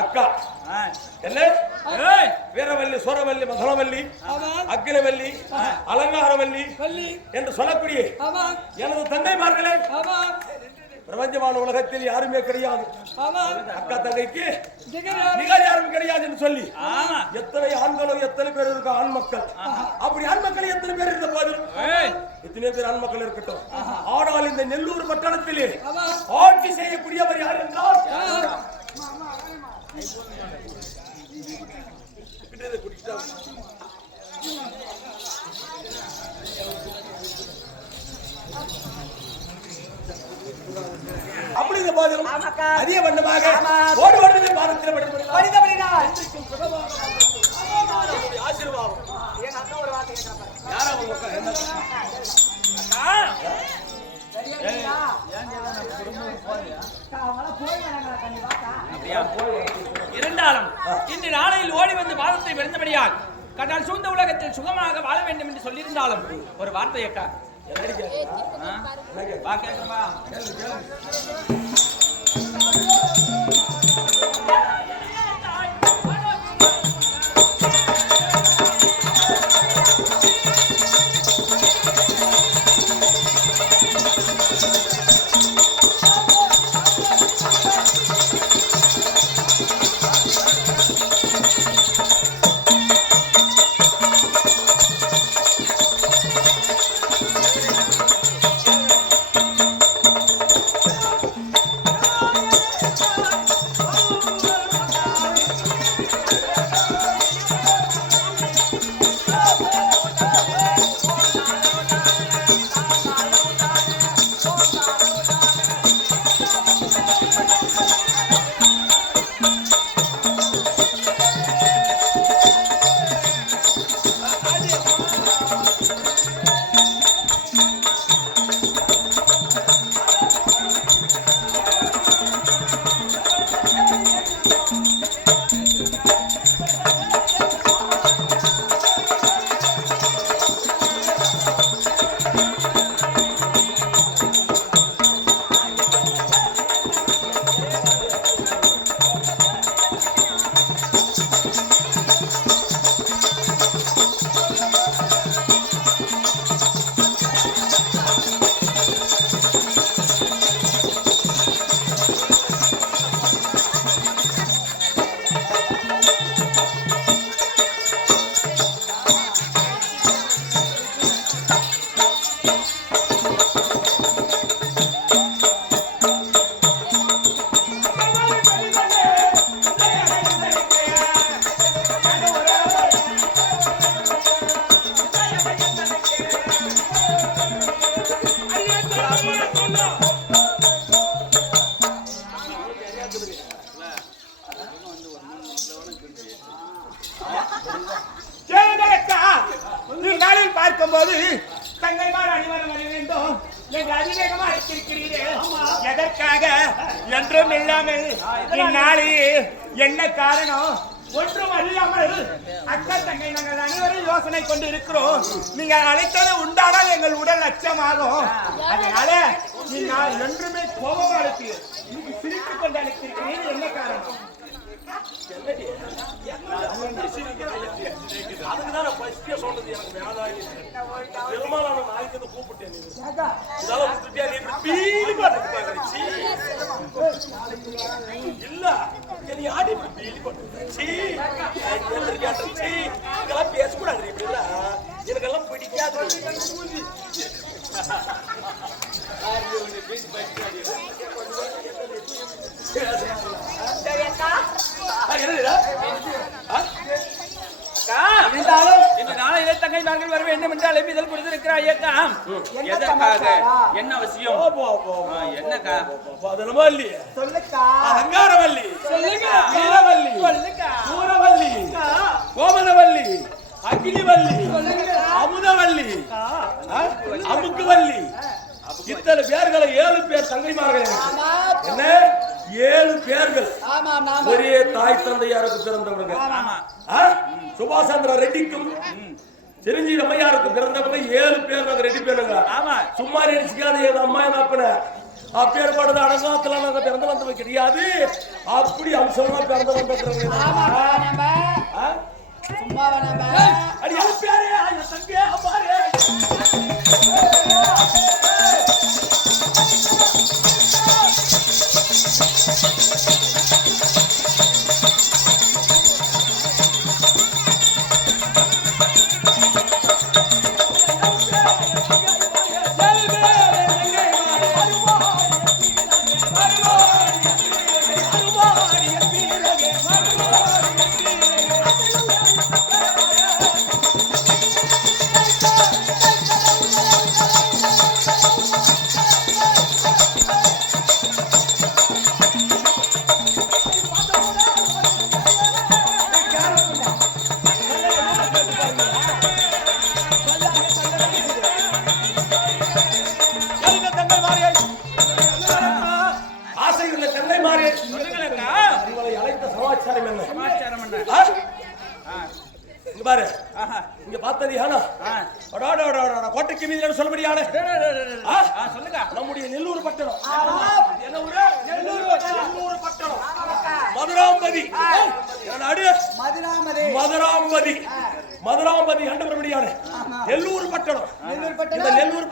அக்கா என்ன வீரவல்லி, சூரவல்லி, மசனவல்லி, அக்கிலவல்லி, அலங்காரவல்லி என்று சொல்லக்கூடிய எனது தந்தைமார்களே பிரபஞ்சமான உலகத்தில் யாருமே கிடையாது. அக்கா தங்கைக்கு நிகர் யாரும் கிடையாது என்று சொல்லி எத்தனை ஆண்களும் எத்தனை பேர் இருக்க ஆண் மக்கள். அப்படி ஆண் மக்கள் எத்தனை பேர் இருந்த போதும் எத்தனை பேர் ஆண் மக்கள் இருக்கட்டும். ஆனால் இந்த நெல்லூர் பட்டணத்திலே ஆட்சி செய்யக்கூடியவர் யார் என்றால் அப்படி இந்த போதிலும் அதிக வண்ணமாக ஓடி ஓடுவதை பாதத்தில் ஆசீர்வாதம். இருந்தாலும் இன்று நாளையில் ஓடி வந்து பாதத்தை விழுந்தபடியால் கடல் சூழ்ந்த உலகத்தில் சுகமாக வாழ வேண்டும் என்று சொல்லியிருந்தாலும் ஒரு வார்த்தை அக்கா பார்க்கும்போது தங்கைமார் அணிவரம் வர வேண்டும் என்று அதிவேகமாக இருக்கிறீர்கள். எதற்காக என்றும் இல்லாமல் இந்நாளில் என்ன காரணம் ஒன்றும் அறியாமல் அக்கா தங்கை நாங்கள் அனைவரும் யோசனை கொண்டு இருக்கிறோம். நீங்கள் அழைத்தது உண்டானால் எங்கள் உடல் அச்சமாகும். அதனால நீங்கள் என்றுமே கோபமாக இருக்கு சிரித்துக் கொண்டு அழைத்திருக்கிறீர்கள். என்ன காரணம்? அதுக்குதான் சொன்னது எனக்கு பெரும்பாலான நாய்க்கு கூப்பிட்டேன். இதெல்லாம் இல்ல நீ ஆடி இதெல்லாம் பேசக்கூடாது. எனக்கெல்லாம் பிடிக்காது. இந்த நாளையிலே தங்கைமார்கள் வர வேண்டும் என்று அழைப்பிதழ் கொடுத்திருக்கிறாய் அக்கா. எதற்காக? என்ன அவசியம்? என்னக்கா? பதனவல்லி, அலங்காரவல்லி, வீரவல்லி, சூரவல்லி, கோமனவல்லி, அகிலிவல்லி, அமுதவல்லி, அமுக்குவல்லி, இத்தனை பேர்களை 7 பேர் தங்கைமார்கள். என்ன 7 பேர்கள் ஒரே தாய் தந்தையாருக்கு பிறந்தவங்க. சுபாஷ் சந்திர ரெட்டிக்கும் சிரஞ்சீவி அம்மையாருக்கு பிறந்தவங்க 7 பேர். ரெட்டி பேருங்க. சும்மா நினைச்சுக்காத எங்க அம்மா என்ன அப்பன அப்பேற்பட்டது அடங்காத்துல நாங்க பிறந்து வந்தவங்க கிடையாது. அப்படி அம்சமா பிறந்து வந்திருக்கிறோம். அடி அழுப்பியாரே தம்பியே பாரு. இங்க பார்த்தது யானா கோட்டைக்கு மீது சொல்லபடியான சொல்லுங்க. நம்முடைய நெல்லூர் பட்டணம். என்ன ஊரு? நெல்லூர் பட்டணம். மதுராம்பதி. மதுராம்பதி கண்டபடியான நெல்லூர் பட்டணம். இந்த நெல்லூர்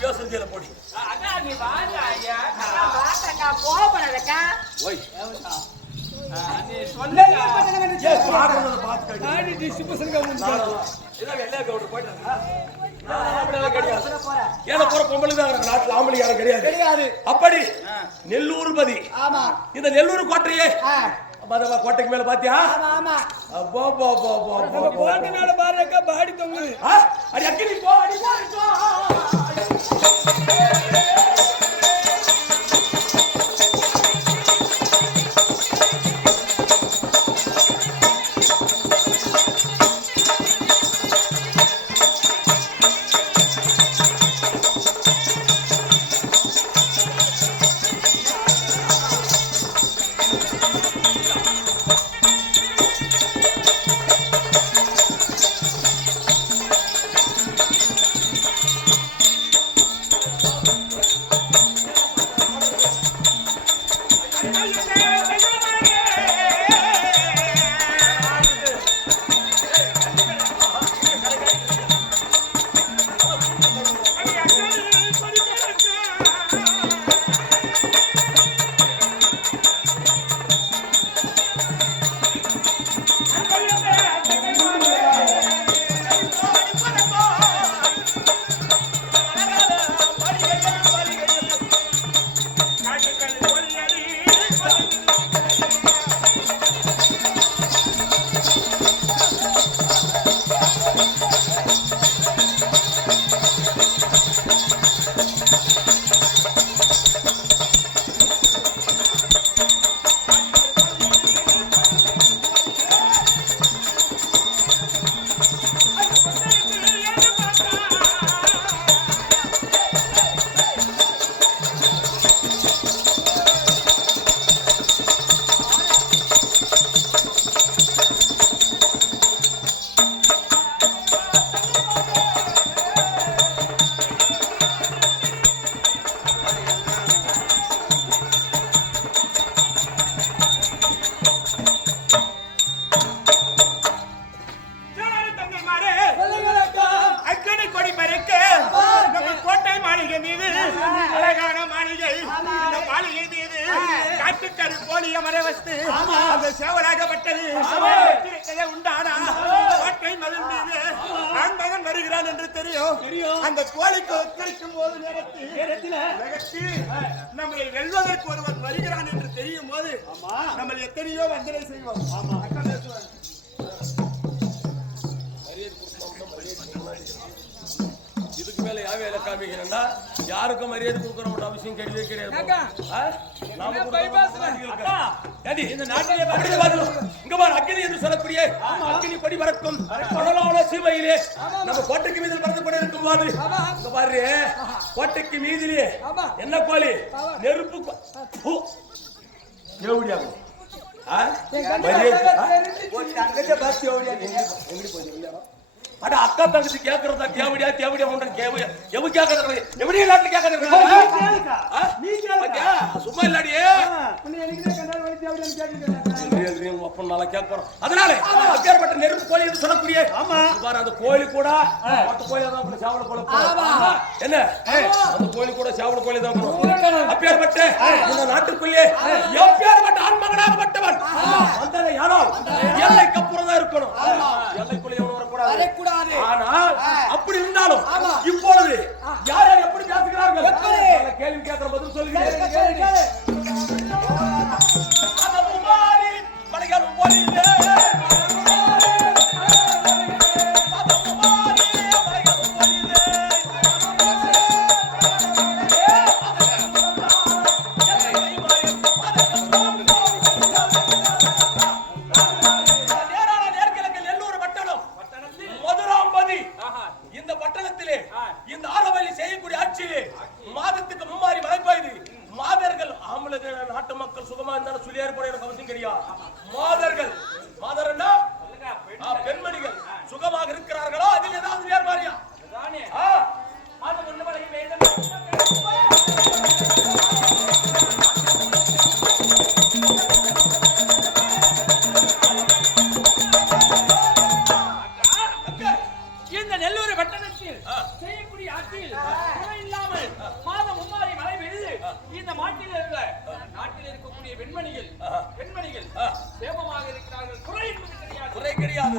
பேசுறதுல போடி அப்படி நெல்லூர்பதி இந்த நெல்லூர் கோட்டையே கோட்டைக்கு மேல பாத்தியா? கோட்டை மேல பாருக்கா பாடி தொங்குது. அடி அக்கினி போ அடி போ. அந்த கோழிக்கு ஒத்திருக்கும் போது நம்மளை வெல்வதற்கு ஒருவன் வருகிறான் என்று தெரியும் போது நம்ம எத்தனையோ வந்தனை செய்வோம். இதுக்கு மேல யாவையில காமிக்கிறேன்னா யாருக்கும் மரியாதை கொடுக்கற அவசியம் கிடையவே கிடையாது. இந்த நாட்டிலே இங்க பாரு அக்கினி என்று சொல்லக்கூடிய அக்கினி படி பறக்கும் கடலான சீமையிலே நம்ம கோட்டைக்கு மீதில் பறந்து கொண்டு இருக்கும் போது இங்க பாரு கோட்டைக்கு மீதிலே என்ன கோழி நெருப்பு எவடியாகும் அட அக்கா தங்கச்சி கேக்குறதா தேவடியா தேவடியா உண்டன் கேவ எவ கேக்குறது எவடியா நாட்டுல கேக்குறது நீ கேளுங்க சும்மா இல்லடியே உன்னை எனக்கே கண்டால் வழி தேவடியா கேக்குறேன் அப்பனால கேக்குறோம் அதனால அப்பேர்பட்ட நெருப்பு கோழி என்று சொல்லக்கூடிய ஆமா பாரு அந்த கோழி கூட மொத்த கோழி தான் கூட சாவல கோழி என்ன அந்த கோழி கூட சாவல கோழி தான் அப்பேர்பட்ட இந்த நாட்டுக்குள்ளே எப்பேர்பட்ட ஆண்மகனாகப்பட்டவன் வந்ததை யாரோ எல்லைக்கு அப்புறம் தான் இருக்கணும் எல்லைக்குள்ளே எவனும் வரக்கூடாது ஆனால் அப்படி இருந்தாலும் இப்பொழுது யார் யார் எப்படி பேசுகிறார்கள் கேள்வி கேட்கிற பதில் சொல்லுங்க அந்த முமாரி மலையாளம் போலீஸ் பெண்மணிகள் சுகமாக இருக்கிறார்களோ அதில் ஏதாவது வேறு மாதிரியா இந்த நெல்லூர் பட்டணத்தில் செய்யக்கூடிய ஆட்சியில் இல்லாமல் மாதம் மும்மாரி மழை பெய்து இந்த நாட்டில் இருக்கக்கூடிய பெண்மணிகள் சேமமாக இருக்கிறார்கள் குறை கிடையாது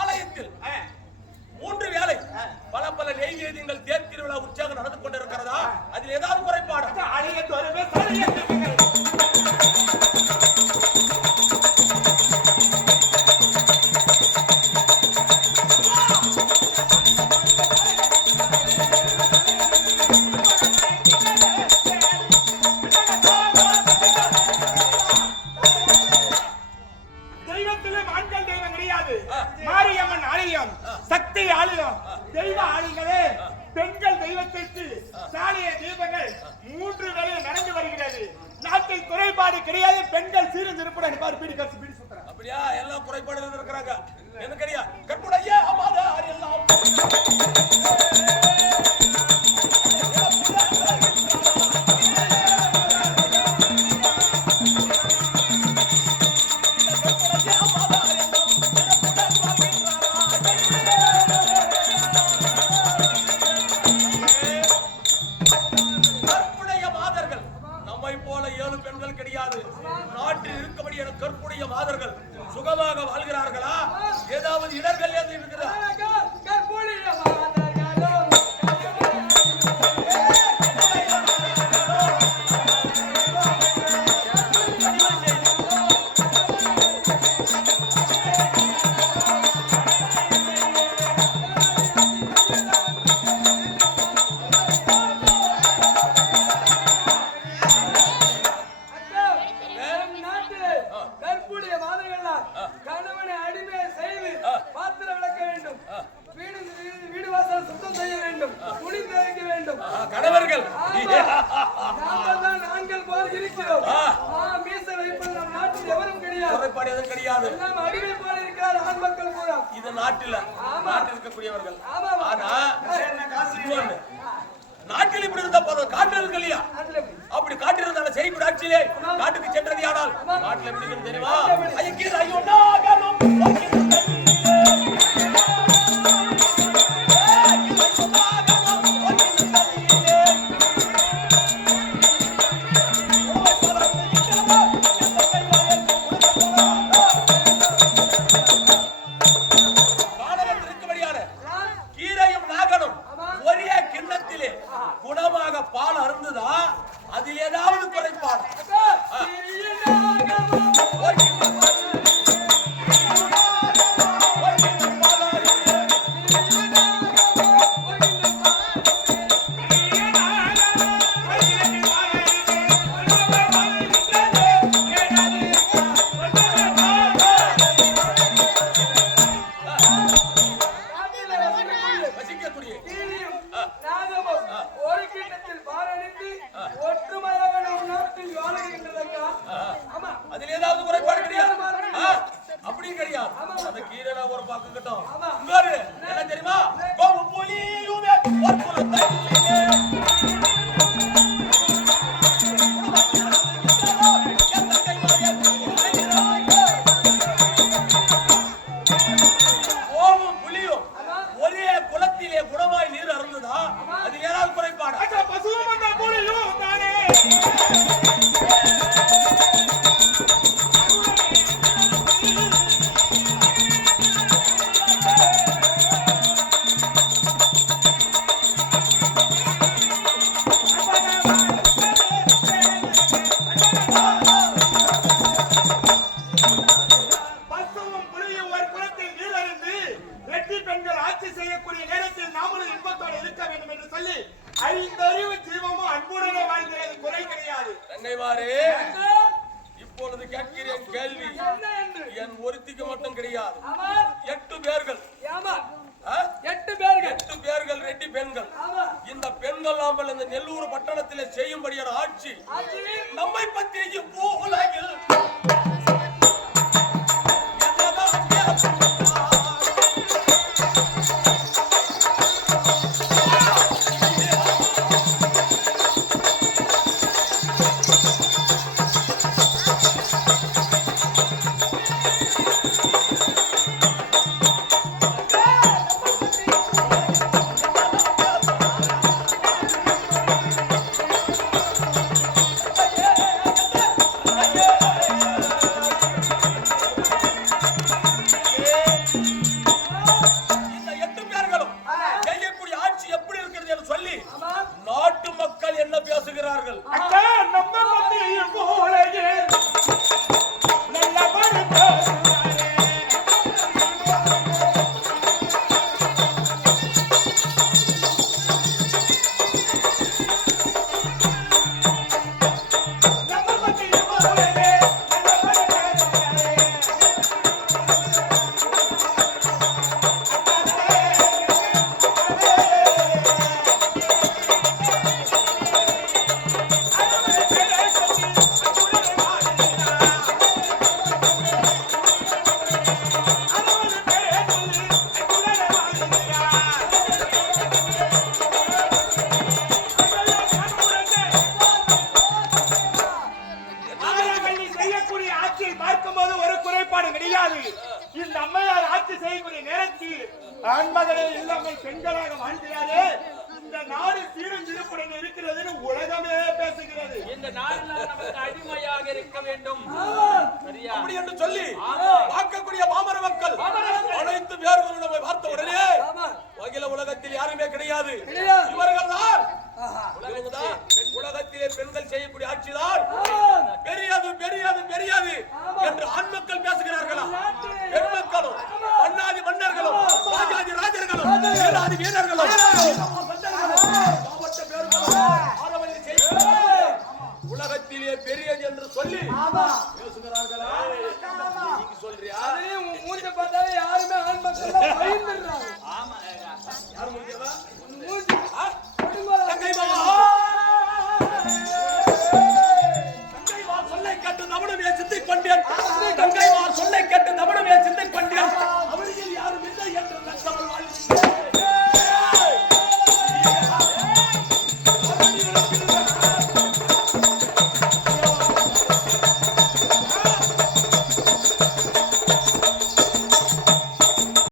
ஆலயத்தில் 3 வேளை பல நெய்வேதியங்கள் தேர் திருவிழா உற்சாகம் நடந்து கொண்டிருக்கிறதா அதில் ஏதாவது குறைபாடு மாரியம்மன் ஆலயம் சக்தி ஆலயம் தெய்வ ஆலயங்களே பெண்கள் தெய்வத்திற்கு சாலிய தீபங்கள் 3 வேளையில் நடந்து வருகிறது நாட்டில் குறைபாடு கிடையாது பெண்கள் சீரும் சிறப்புடன் பீடி சுத்துறாங்க அப்படியா எல்லாம் குறைபாடு இருக்கிறாங்க என்ன கிடையாது கற்புடைய அமாதார் எல்லாம் நாட்டில் இருக்கபடியான கற்புடைய மாதர்கள் சுகமாக வாழ்கிறார்களா ஏதாவது இடர்கள் ஏதாவது இருக்கிறதா கணவர்கள் ஆண்கள் போல் இருக்கிறோம் மீச வைப்பது நம் நாட்டில் எவரும் கிடையாது குறைபாடு எதுவும் கிடையாது எல்லாம் அடிமை போல இருக்கிறார் ஆண் மக்கள் கூட இது நாட்டில் இருக்கக்கூடியவர்கள் ஆனா இன்னொன்னு நாட்டில் இப்படி இருந்தா போதும் காட்டு இருக்கு இல்லையா அப்படி காட்டு இருந்தாலும் செய்யக்கூடிய ஆட்சியிலே காட்டுக்கு சென்றது ஆனால் நாட்டில் எப்படி இருக்குன்னு தெரியுமா ஐயோ குணமாக பால் அருந்துதா அதில் ஏதாவது குறைபாடு நாகமும் ஒரு கிண்ணத்தில் பாரணித்து ஒற்றுமையாக நம் நாட்டில் வாழ்கின்றதா? ஆமா. அதில் ஏதாவது குறைபாடு கிடையாது. அப்படி கிடையாது. அந்த கீரை ஒரு பக்கம் கட்டும். இங்காரு என்ன தெரியுமா? கோபு புலியுமே ஒரு குலத்தை இப்பொழுது கேட்கிறேன் கேள்வி. என் ஒருத்திக்கு மட்டும் கிடையாது. 8 பேர்கள். 8 பேர்கள் 2 பெண்கள். இந்த பெண்கள் நாமல் இந்த நெல்லூர் பட்டணத்திலே செய்யும்படியான ஆட்சி நம்மை பற்றி உலகில் இந்த அம்மையார் ஆட்சி செய்யக்கூடிய நேரத்தில் ஆண்மகளே இல்லாமல் பெண்களாக வாழ்கிறாரே, இந்த நாடு சீரும் சிறப்புடன் இருக்கிறது உலகமே பேசுகிறது. இந்த நாடு நமக்கு அடிமையாக இருக்க வேண்டும் அப்படி என்று சொல்லி பார்க்கக்கூடிய பாமர மக்கள் அனைத்து பேர்களும் நம்மை பார்த்த உடனே அகில உலகத்தில் யாருமே கிடையாது.